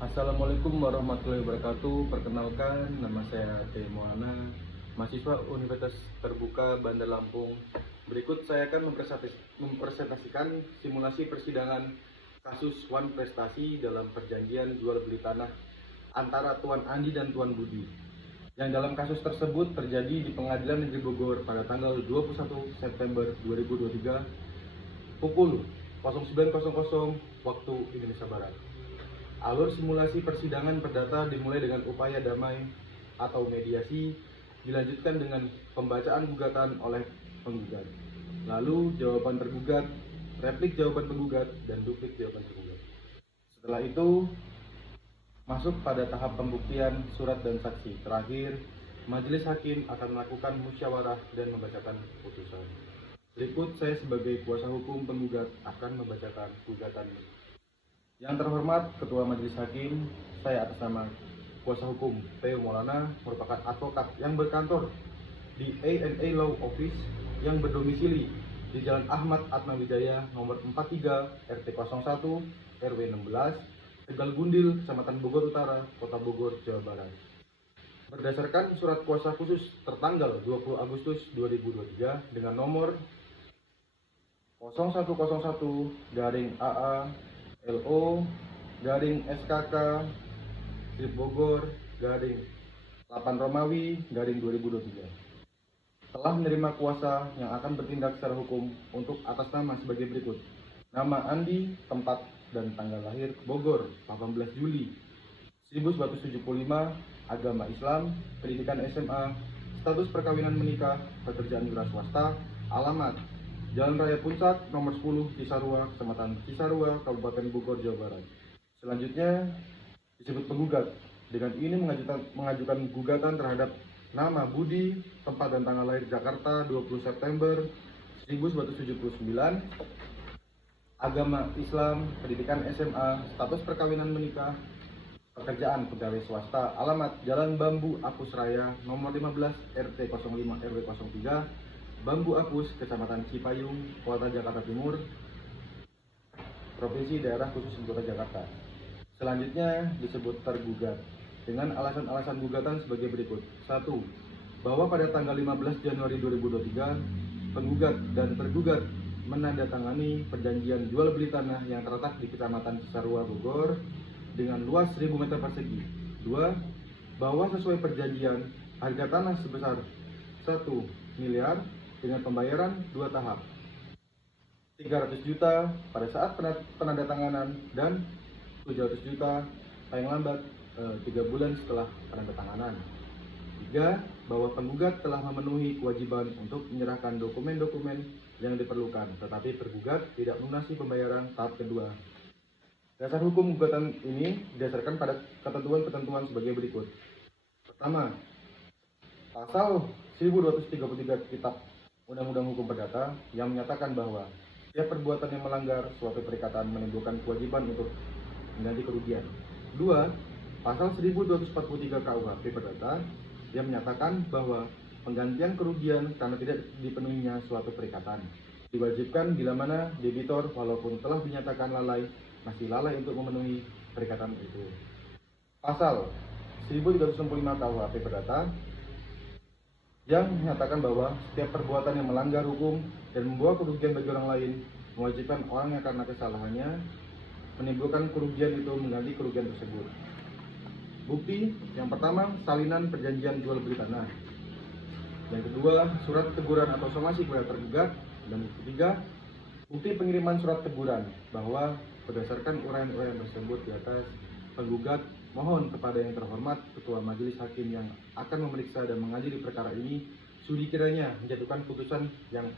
Assalamualaikum warahmatullahi wabarakatuh. Perkenalkan, nama saya T. Maulana, mahasiswa Universitas Terbuka Bandar Lampung. Berikut saya akan mempresentasikan simulasi persidangan kasus Wan Prestasi dalam perjanjian jual beli tanah antara Tuan Andi dan Tuan Budi, yang dalam kasus tersebut terjadi di Pengadilan Negeri Bogor pada tanggal 21 September 2023 pukul 09.00 waktu Indonesia Barat. Alur simulasi persidangan perdata dimulai dengan upaya damai atau mediasi, dilanjutkan dengan pembacaan gugatan oleh penggugat, lalu jawaban tergugat, replik jawaban penggugat, dan duplik jawaban tergugat. Setelah itu masuk pada tahap pembuktian surat dan saksi. Terakhir, majelis hakim akan melakukan musyawarah dan membacakan putusan. Berikut saya sebagai kuasa hukum penggugat akan membacakan gugatan. Yang terhormat Ketua Majelis Hakim, saya atas nama kuasa hukum T. Maulana, merupakan advokat yang berkantor di A&A Law Office yang berdomisili di Jalan Ahmad Atmawijaya nomor 43 RT 01 RW 16 Tegal Gundil, Kecamatan Bogor Utara, Kota Bogor, Jawa Barat. Berdasarkan surat kuasa khusus tertanggal 20 Agustus 2023 dengan nomor 0101-AA LO garing SKK Strip Bogor garing 8 Romawi garing 2023 telah menerima kuasa yang akan bertindak secara hukum untuk atas nama sebagai berikut. Nama Andi, tempat dan tanggal lahir Bogor 18 Juli 1975, agama Islam, pendidikan SMA, status perkawinan menikah, pekerjaan wira swasta, alamat Jalan Raya Puncak nomor 10 Cisarua, Kecamatan Cisarua, Kabupaten Bogor, Jawa Barat. Selanjutnya disebut penggugat. Dengan ini mengajukan gugatan terhadap nama Budi, tempat dan tanggal lahir Jakarta 20 September 1979, agama Islam, pendidikan SMA, status perkawinan menikah, pekerjaan pegawai swasta, alamat Jalan Bambu Apus Raya nomor 15 RT 05 RW 03 Bambu Apus, Kecamatan Cipayung, Kota Jakarta Timur, Provinsi Daerah Khusus Ibu Kota Jakarta. Selanjutnya disebut tergugat dengan alasan-alasan gugatan sebagai berikut. 1. Bahwa pada tanggal 15 Januari 2023, penggugat dan tergugat menandatangani perjanjian jual beli tanah yang terletak di Kecamatan Cisarua, Bogor dengan luas 1000 meter persegi. 2. Bahwa sesuai perjanjian, harga tanah sebesar 1 miliar dengan pembayaran 2 tahap, 300 juta pada saat penandatanganan dan 700 juta paling lambat 3 bulan setelah penandatanganan. 3. Bahwa penggugat telah memenuhi kewajiban untuk menyerahkan dokumen-dokumen yang diperlukan, tetapi tergugat tidak melunasi pembayaran tahap kedua. Dasar hukum gugatan ini didasarkan pada ketentuan-ketentuan sebagai berikut. Pertama, Pasal 1233 Kitab Undang-Undang Hukum Perdata yang menyatakan bahwa setiap perbuatan yang melanggar suatu perikatan menimbulkan kewajiban untuk mengganti kerugian. 2. Pasal 1243 KUHP Perdata yang menyatakan bahwa penggantian kerugian karena tidak dipenuhinya suatu perikatan diwajibkan bila mana debitor walaupun telah dinyatakan lalai masih lalai untuk memenuhi perikatan itu. Pasal 1365 KUHP Perdata yang menyatakan bahwa setiap perbuatan yang melanggar hukum dan membawa kerugian bagi orang lain mewajibkan orang yang karena kesalahannya menimbulkan kerugian itu mengganti kerugian tersebut. Bukti yang pertama, salinan perjanjian jual beli tanah. Yang kedua, surat teguran atau somasi kepada tergugat. Dan ketiga, bukti pengiriman surat teguran bahwa berdasarkan uraian-uraian tersebut di atas, penggugat mohon kepada yang terhormat Ketua Majelis Hakim yang akan memeriksa dan mengadili perkara ini sudi kiranya menjatuhkan putusan yang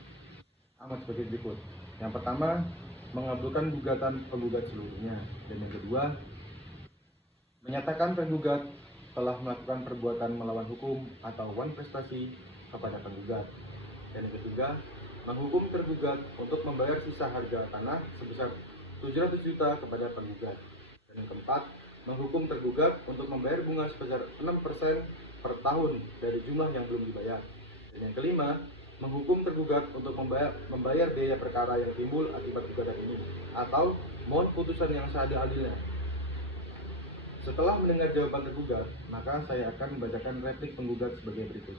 amat sebagai berikut. Yang pertama, mengabulkan gugatan penggugat seluruhnya. Dan yang kedua, menyatakan tergugat telah melakukan perbuatan melawan hukum atau wan prestasi kepada penggugat. Dan yang ketiga, menghukum tergugat untuk membayar sisa harga tanah sebesar 700 juta kepada penggugat. Dan yang keempat, menghukum tergugat untuk membayar bunga sebesar 6% per tahun dari jumlah yang belum dibayar. Dan yang kelima, menghukum tergugat untuk membayar biaya perkara yang timbul akibat gugatan ini, atau mohon putusan yang seadil-adilnya. Setelah mendengar jawaban tergugat, maka saya akan membacakan replik penggugat sebagai berikut.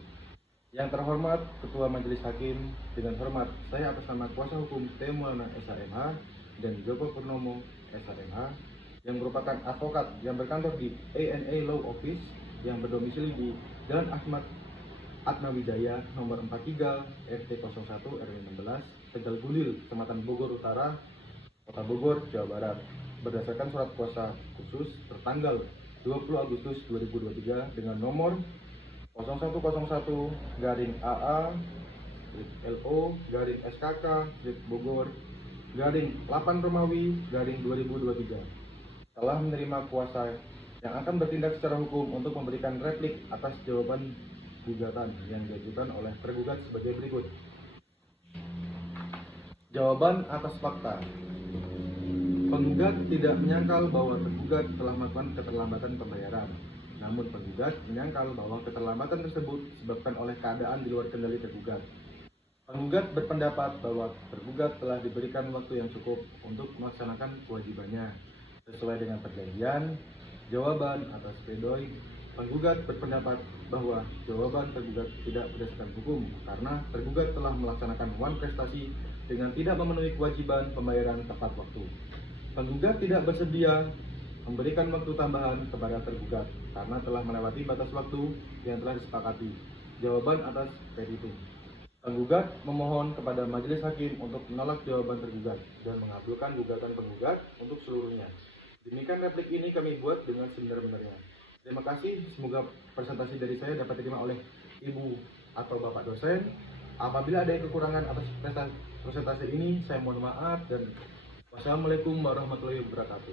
Yang terhormat Ketua Majelis Hakim, dengan hormat saya atas nama kuasa hukum T. Maulana SHMH dan Joko Purnomo SHMH yang merupakan advokat yang berkantor di ANA Law Office yang berdomisili di Jalan Ahmad Atmawijaya nomor 43 RT 01 RW 16 Tegal Gulil, Kecamatan Bogor Utara, Kota Bogor, Jawa Barat, berdasarkan surat kuasa khusus tertanggal 20 Agustus 2023 dengan nomor 0101-AA-LO-SKK-Bogor-8 Romawi-2023 telah menerima kuasa yang akan bertindak secara hukum untuk memberikan replik atas jawaban gugatan yang diajukan oleh tergugat sebagai berikut. Jawaban atas fakta. Penggugat tidak menyangkal bahwa tergugat telah melakukan keterlambatan pembayaran. Namun penggugat menyangkal bahwa keterlambatan tersebut disebabkan oleh keadaan di luar kendali tergugat. Penggugat berpendapat bahwa tergugat telah diberikan waktu yang cukup untuk melaksanakan kewajibannya sesuai dengan perjanjian. Jawaban atas pledoi. Penggugat berpendapat bahwa jawaban tergugat tidak berdasarkan hukum karena tergugat telah melaksanakan wan prestasi dengan tidak memenuhi kewajiban pembayaran tepat waktu. Penggugat tidak bersedia memberikan waktu tambahan kepada tergugat karena telah melewati batas waktu yang telah disepakati. Jawaban atas petitum. Penggugat memohon kepada majelis hakim untuk menolak jawaban tergugat dan mengabulkan gugatan penggugat untuk seluruhnya. Demikian replik ini kami buat dengan sebenar-benarnya. Terima kasih, semoga presentasi dari saya dapat diterima oleh Ibu atau Bapak dosen. Apabila ada kekurangan atas presentasi ini, saya mohon maaf dan wassalamualaikum warahmatullahi wabarakatuh.